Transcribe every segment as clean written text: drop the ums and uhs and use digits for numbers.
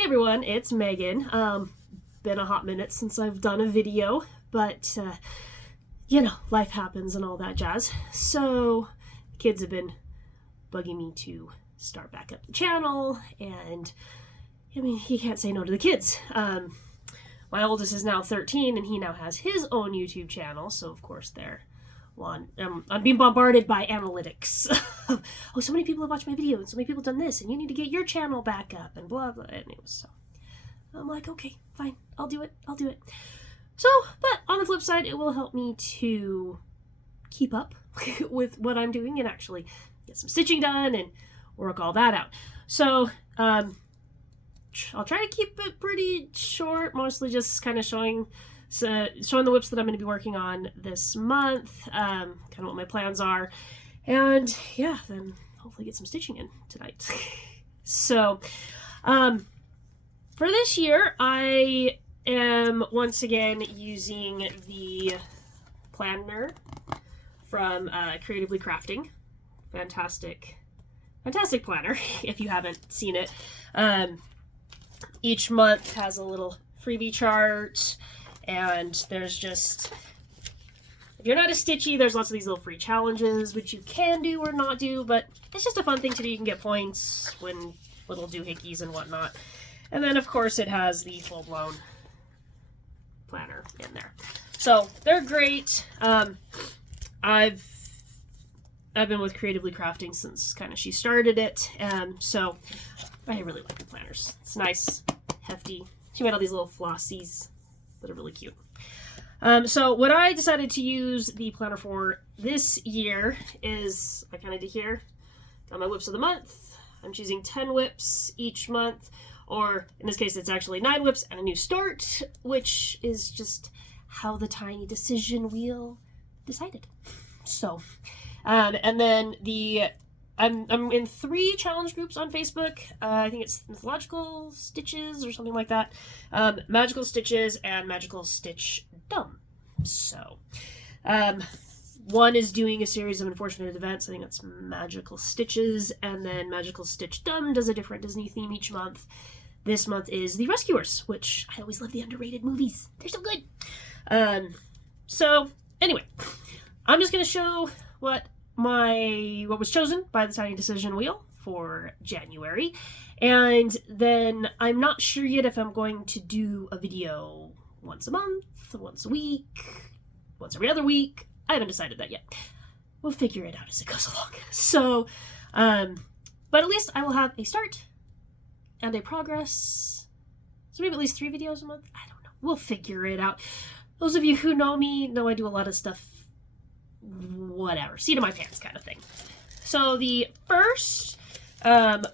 Hey everyone, it's Megan. Been a hot minute since I've done a video, but life happens and all that jazz. So, kids have been bugging me to start back up the channel, and I mean, you can't say no to the kids. My oldest is now 13, and he now has his own YouTube channel, so of course I'm being bombarded by analytics. Oh, so many people have watched my video, and so many people have done this, and you need to get your channel back up, and blah, blah. And so I'm like, okay, fine, I'll do it. So, but on the flip side, it will help me to keep up with what I'm doing and actually get some stitching done and work all that out. So, I'll try to keep it pretty short, mostly just kind of showing the whips that I'm going to be working on this month, kind of what my plans are, and yeah, then hopefully get some stitching in tonight. So, for this year, I am once again using the planner from Creatively Crafting. Fantastic planner, if you haven't seen it. Each month has a little freebie chart, and there's just, if you're not a stitchy, there's lots of these little free challenges, which you can do or not do, but it's just a fun thing to do. You can get points when little doohickeys and whatnot. And then, of course, it has the full-blown planner in there. So, they're great. I've been with Creatively Crafting since kind of she started it, and so I really like the planners. It's nice, hefty. She made all these little flossies that are really cute. So what I decided to use the planner for this year is, I kind of did here, got my whips of the month. I'm choosing 10 whips each month, or in this case it's actually 9 whips and a new start, which is just how the tiny decision wheel decided. So, and then I'm in 3 challenge groups on Facebook. I think it's Mythological Stitches or something like that. Magical Stitches and Magical Stitch Dumb. So, one is doing a series of unfortunate events. I think that's Magical Stitches. And then Magical Stitch Dumb does a different Disney theme each month. This month is The Rescuers, which I always love the underrated movies. They're so good. So, anyway, I'm just going to show what was chosen by the Tiny Decision Wheel for January, and then I'm not sure yet if I'm going to do a video once a month, once a week, once every other week. I haven't decided that yet. We'll figure it out as it goes along. So, but at least I will have a start and a progress. So maybe at least 3 videos a month. I don't know. We'll figure it out. Those of you who know me know I do a lot of stuff, whatever, seat of my pants kind of thing. So the first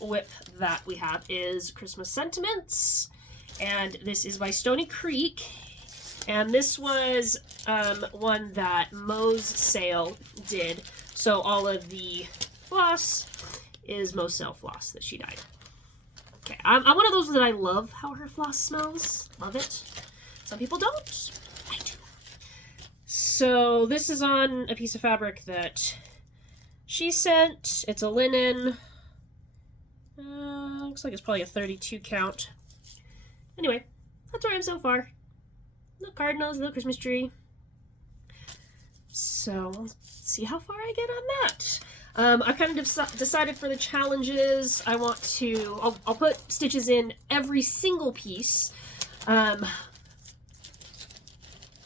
whip that we have is Christmas Sentiments, and this is by Stony Creek, and this was one that Mo's Sale did, so all of the floss is Mo's Sale floss that she dyed. Okay, I'm one of those that I love how her floss smells. Love it. Some people don't. I do. So this is on a piece of fabric that she sent. It's a linen. Looks like it's probably a 32 count. Anyway, that's where I am so far. Little cardinals, little Christmas tree. So let's see how far I get on that. I kind of decided for the challenges, I want to, I'll put stitches in every single piece.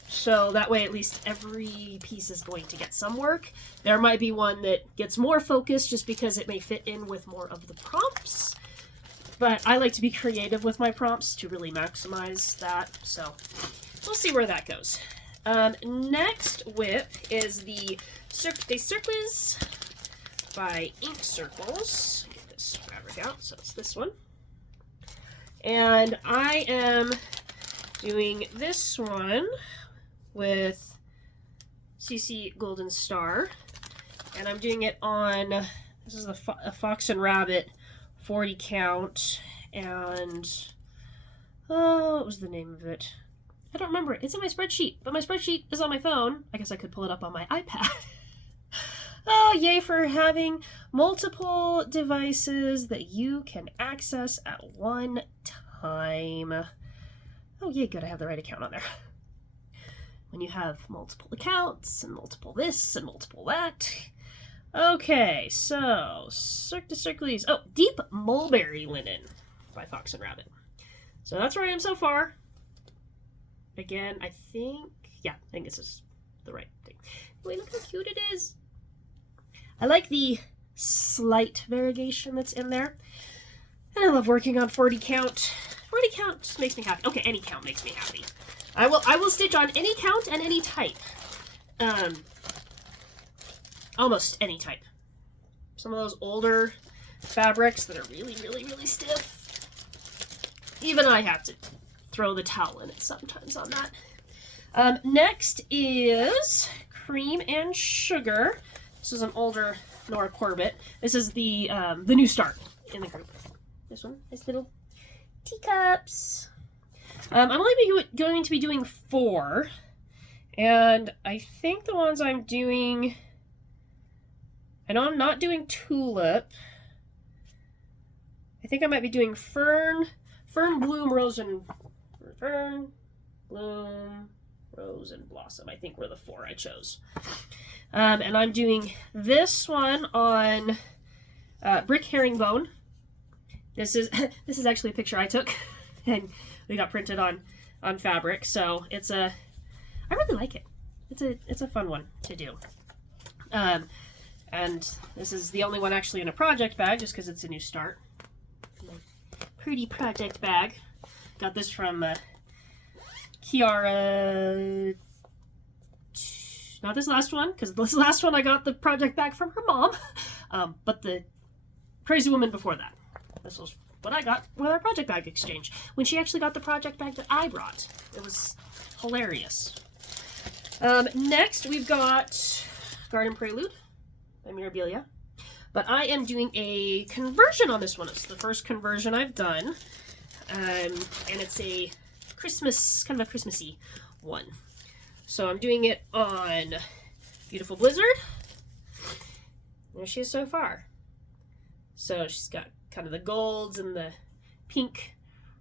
So that way at least every piece is going to get some work. There might be one that gets more focus just because it may fit in with more of the prompts. But I like to be creative with my prompts to really maximize that. So we'll see where that goes. Next whip is the Cirque des Circles by Ink Circles. Get this fabric out, so it's this one. And I am doing this one with CC Golden Star, and I'm doing it on, this is a Fox and Rabbit 40 count, and what was the name of it? I don't remember it. It's in my spreadsheet, but my spreadsheet is on my phone. I guess I could pull it up on my iPad. Oh, yay for having multiple devices that you can access at one time. Oh yeah, good, I have the right account on there. When you have multiple accounts and multiple this and multiple that. Okay, so Cirque du Circules. Oh, Deep Mulberry Linen by Fox and Rabbit. So that's where I am so far. Again, I think this is the right thing. Wait, look how cute it is. I like the slight variegation that's in there. And I love working on 40 count. 40 count makes me happy. Okay, any count makes me happy. I will stitch on any count and any type. Almost any type. Some of those older fabrics that are really, really, really stiff. Even I have to throw the towel in it sometimes on that. Next is Cream and Sugar. This is an older Nora Corbett. This is the new start in the group. This one is little teacups. I'm only going to be doing 4. And I think the ones I'm doing... I know I'm not doing Tulip. I think I might be doing Fern, Bloom, Rose, and... Fern, Bloom, Rose, and Blossom. I think were the 4 I chose. And I'm doing this one on Brick Herringbone. This is actually a picture I took, and we got printed on fabric. So it's I really like it. It's a fun one to do. And this is the only one actually in a project bag, just because it's a new start. Pretty project bag. Got this from Kiara. Not this last one, because this last one I got the project bag from her mom. But the Crazy Woman before that. This was what I got with our project bag exchange. When she actually got the project bag that I brought. It was hilarious. Next, we've got Garden Prelude by Mirabilia. But I am doing a conversion on this one. It's the first conversion I've done. And it's a Christmas, kind of a Christmassy one. So I'm doing it on Beautiful Blizzard. There she is so far. So she's got kind of the golds and the pink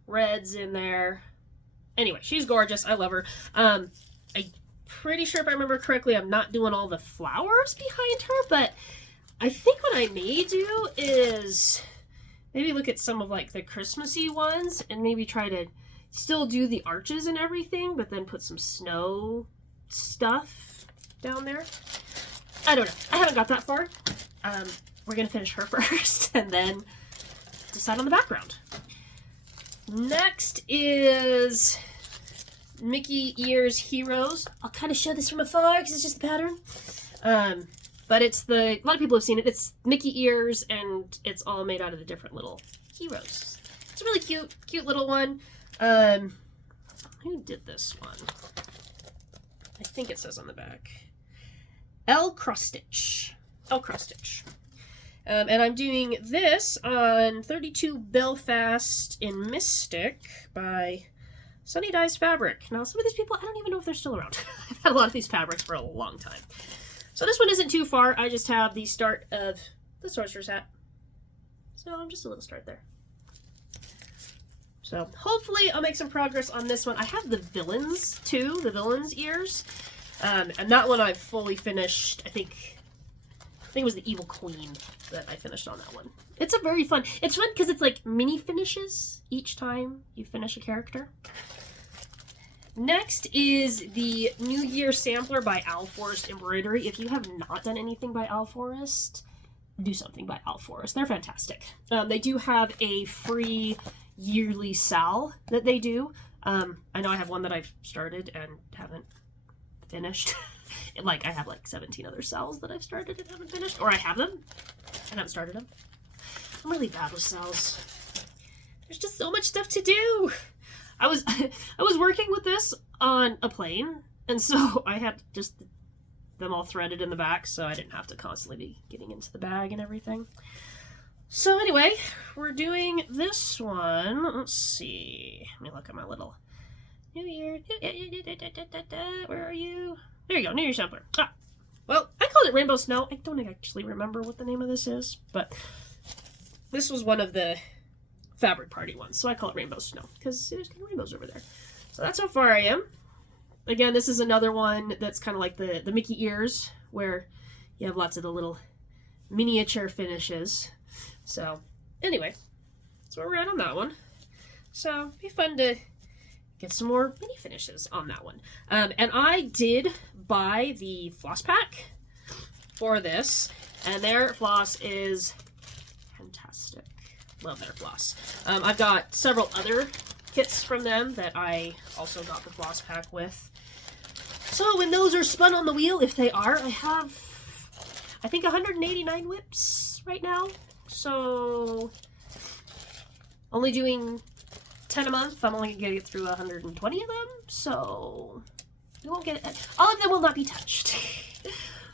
reds in there. Anyway, she's gorgeous. I love her. I'm pretty sure if I remember correctly, I'm not doing all the flowers behind her, but I think what I may do is maybe look at some of like the Christmassy ones and maybe try to still do the arches and everything, but then put some snow stuff down there. I don't know. I haven't got that far. We're going to finish her first and then decide on the background. Next is Mickey Ears Heroes. I'll kind of show this from afar because it's just the pattern. But it's a lot of people have seen it. It's Mickey ears and it's all made out of the different little heroes. It's a really cute little one. Who did this one? I think it says on the back. L. Cross-Stitch. And I'm doing this on 32 Belfast in Mystic by Sunny Dyes Fabric. Now, some of these people, I don't even know if they're still around. I've had a lot of these fabrics for a long time. So this one isn't too far. I just have the start of the Sorcerer's Hat. So I'm just a little start there. So hopefully I'll make some progress on this one. I have the villains too, the villains ears. And that one I've fully finished. I think it was the Evil Queen that I finished on that one. It's it's fun because it's like mini finishes each time you finish a character. Next is the New Year Sampler by Al Forrest Embroidery. If you have not done anything by Al Forrest, do something by Al Forrest. They're fantastic. They do have a free yearly sal that they do. I know I have one that I've started and haven't finished. I have 17 other sals that I've started and haven't finished. Or I have them and haven't started them. I'm really bad with sals. There's just so much stuff to do. I was working with this on a plane, and so I had just them all threaded in the back, so I didn't have to constantly be getting into the bag and everything. So anyway, we're doing this one. Let's see. Let me look at my little New Year. Where are you? There you go, New Year Sampler. Well, I called it Rainbow Snow. I don't actually remember what the name of this is, but this was one of the Fabric Party ones. So I call it Rainbow Snow because there's kind of rainbows over there. So that's how far I am. Again, this is another one that's kind of like the Mickey ears, where you have lots of the little miniature finishes. So anyway, that's where we're at on that one. So it'd be fun to get some more mini finishes on that one. And I did buy the floss pack for this, and their floss is fantastic. Love their floss. I've got several other kits from them that I also got the floss pack with. So when those are spun on the wheel, if they are, I have, I think, 189 whips right now. So only doing 10 a month. I'm only going to get through 120 of them. So we won't get it. All of them will not be touched.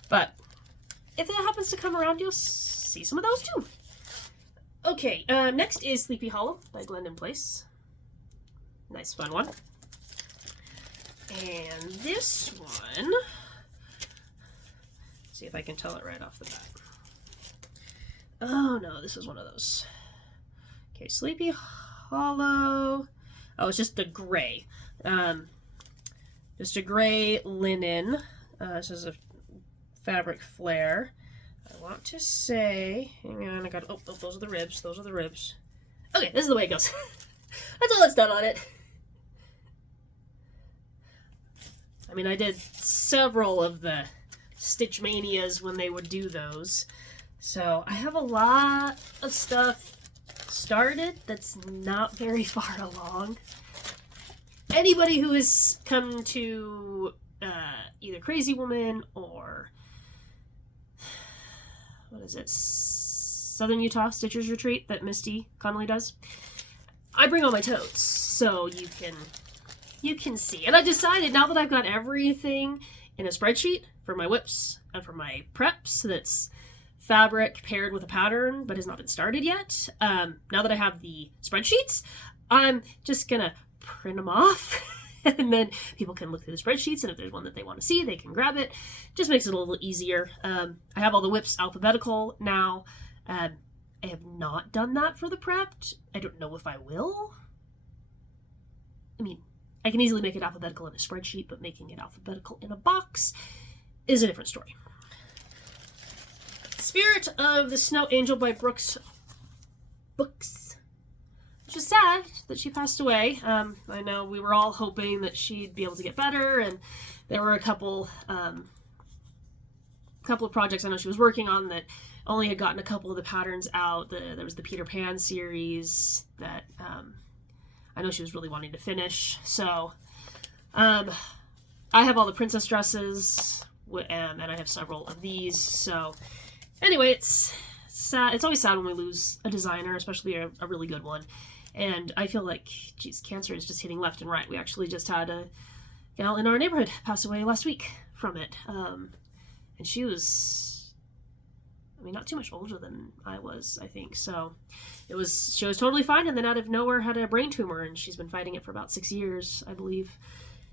But if that happens to come around, you'll see some of those too. Okay, next is Sleepy Hollow by Glendon Place. Nice fun one. And this one, see if I can tell it right off the bat. Oh no, this is one of those. Okay, Sleepy Hollow. Oh, it's just the gray. Just a gray linen. This is a fabric flare. I want to say, hang on, I got, oh, those are the ribs. Those are the ribs. Okay, this is the way it goes. That's all it's done on it. I mean, I did several of the Stitch Manias when they would do those. So I have a lot of stuff started that's not very far along. Anybody who has come to either Crazy Woman or, what is it, Southern Utah Stitchers Retreat that Misty Connolly does, I bring all my totes so you can see. And I decided, now that I've got everything in a spreadsheet for my whips and for my preps that's fabric paired with a pattern but has not been started yet, now that I have the spreadsheets, I'm just gonna print them off and then people can look through the spreadsheets, and if there's one that they want to see, they can grab it. Just makes it a little easier. I have all the whips alphabetical now. I have not done that for the prepped. I don't know if I will. I mean, I can easily make it alphabetical in a spreadsheet, but making it alphabetical in a box is a different story. Spirit of the Snow Angel by Brooks Books. Which is sad that she passed away. I know we were all hoping that she'd be able to get better, and there were a couple of projects I know she was working on that only had gotten a couple of the patterns out. There was the Peter Pan series that I know she was really wanting to finish. So I have all the princess dresses, and I have several of these. So anyway, it's sad. It's always sad when we lose a designer, especially a really good one. And I feel like, geez, cancer is just hitting left and right. We actually just had a gal in our neighborhood pass away last week from it. And she was, I mean, not too much older than I was, I think. So she was totally fine, and then out of nowhere had a brain tumor, and she's been fighting it for about 6 years, I believe.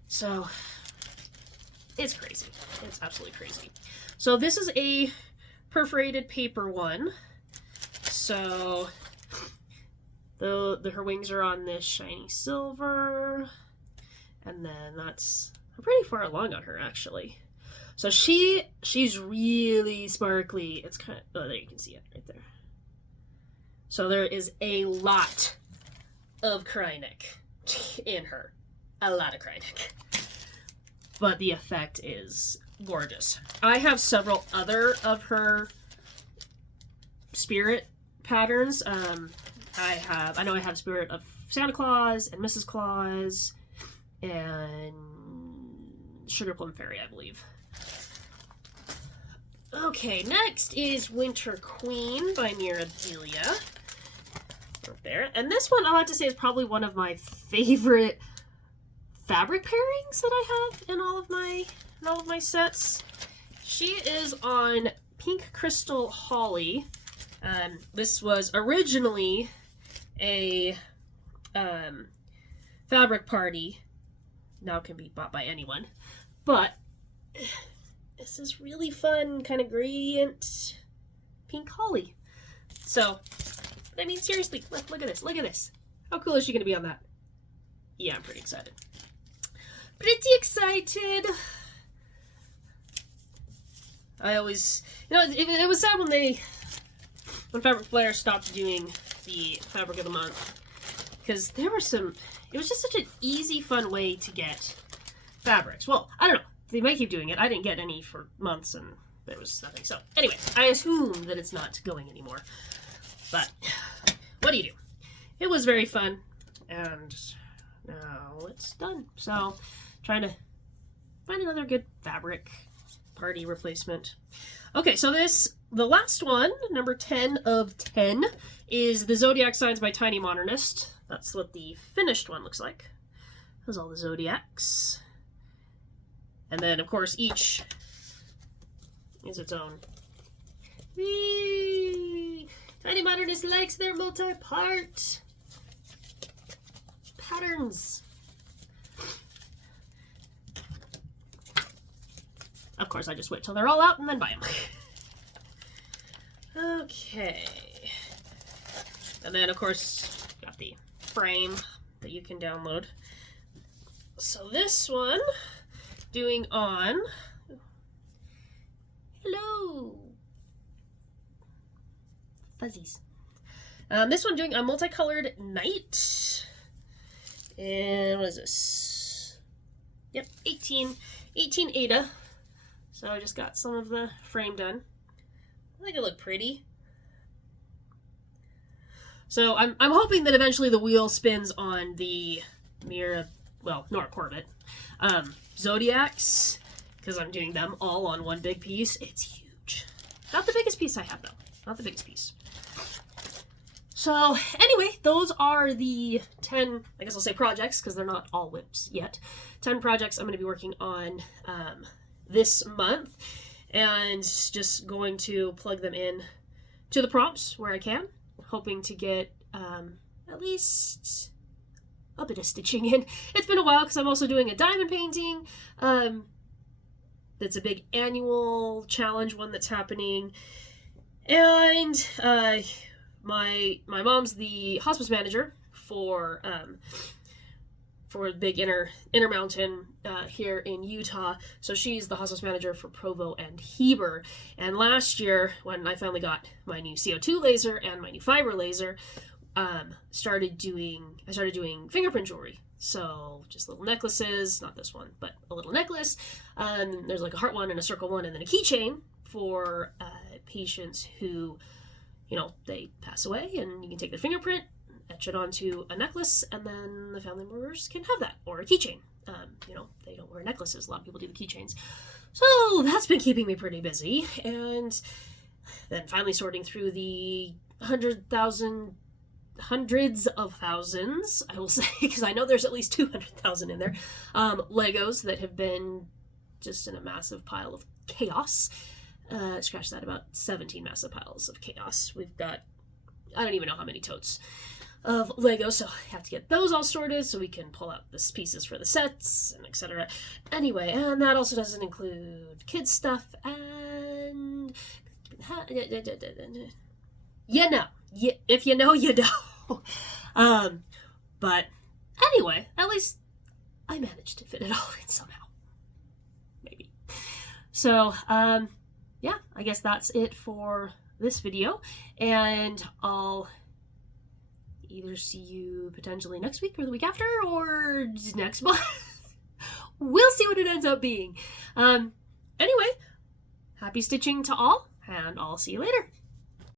So it's crazy. It's absolutely crazy. So this is a perforated paper one. So her wings are on this shiny silver, and then I'm pretty far along on her, actually. So she's really sparkly. It's kind of, oh, there you can see it right there. So there is a lot of Krynic in her. A lot of Krynic. But the effect is gorgeous. I have several other of her spirit patterns. I know I have Spirit of Santa Claus and Mrs. Claus and Sugar Plum Fairy, I believe. Okay, next is Winter Queen by Mirabilia. Right there. And this one, I'll have to say, is probably one of my favorite fabric pairings that I have in all of my sets. She is on Pink Crystal Holly. This was originally a fabric party. Now can be bought by anyone. But this is really fun, kind of gradient pink holly. So But I mean, seriously, look at this. Look at this. How cool is she going to be on that? Yeah, I'm pretty excited. Pretty excited. I always, it was sad when Fabric Flair stopped doing the Fabric of the Month. Because there were it was just such an easy, fun way to get fabrics. Well, I don't know. They might keep doing it. I didn't get any for months and there was nothing. So anyway, I assume that it's not going anymore. But what do you do? It was very fun. And now it's done. So trying to find another good fabric party replacement. Okay, so the last one, number 10 of 10, is the Zodiac Signs by Tiny Modernist. That's what the finished one looks like. There's all the zodiacs. And then, of course, each is its own. Whee! Tiny Modernist likes their multi-part patterns. Of course, I just wait till they're all out and then buy them. Okay. And then, of course, got the frame that you can download. So this one, doing on... Hello! Fuzzies. This one doing a multicolored night. And what is this? Yep, 18 Ada. So I just got some of the frame done. I think it looked pretty. So I'm hoping that eventually the wheel spins on the Nora Corbett Zodiacs, because I'm doing them all on one big piece. It's huge. Not the biggest piece I have, though. Not the biggest piece. So anyway, those are the 10, I guess I'll say projects, because they're not all whips yet. 10 projects I'm going to be working on this month, and just going to plug them in to the prompts where I can, hoping to get at least a bit of stitching in. It's been a while because I'm also doing a diamond painting. That's a big annual challenge one that's happening, and my mom's the hospice manager for the big Intermountain here in Utah. So she's the hospice manager for Provo and Heber. And last year, when I finally got my new CO2 laser and my new fiber laser, I started doing fingerprint jewelry. So just little necklaces, not this one, but a little necklace. There's like a heart one and a circle one, and then a keychain for patients who, they pass away, and you can take their fingerprint, etch it onto a necklace, and then the family members can have that, or a keychain. They don't wear necklaces. A lot of people do the keychains. So that's been keeping me pretty busy. And then finally sorting through the hundreds of thousands, I will say, because I know there's at least 200,000 in there, Legos that have been just in a massive pile of chaos. Scratch that, about 17 massive piles of chaos. We've got, I don't even know how many totes of Lego, so I have to get those all sorted so we can pull out the pieces for the sets and etc. Anyway, and that also doesn't include kids stuff, and if you know, you know. But anyway, at least I managed to fit it all in somehow. Maybe. So, yeah, I guess that's it for this video, and I'll either see you potentially next week or the week after or next month. We'll see what it ends up being. Anyway, happy stitching to all, and I'll see you later.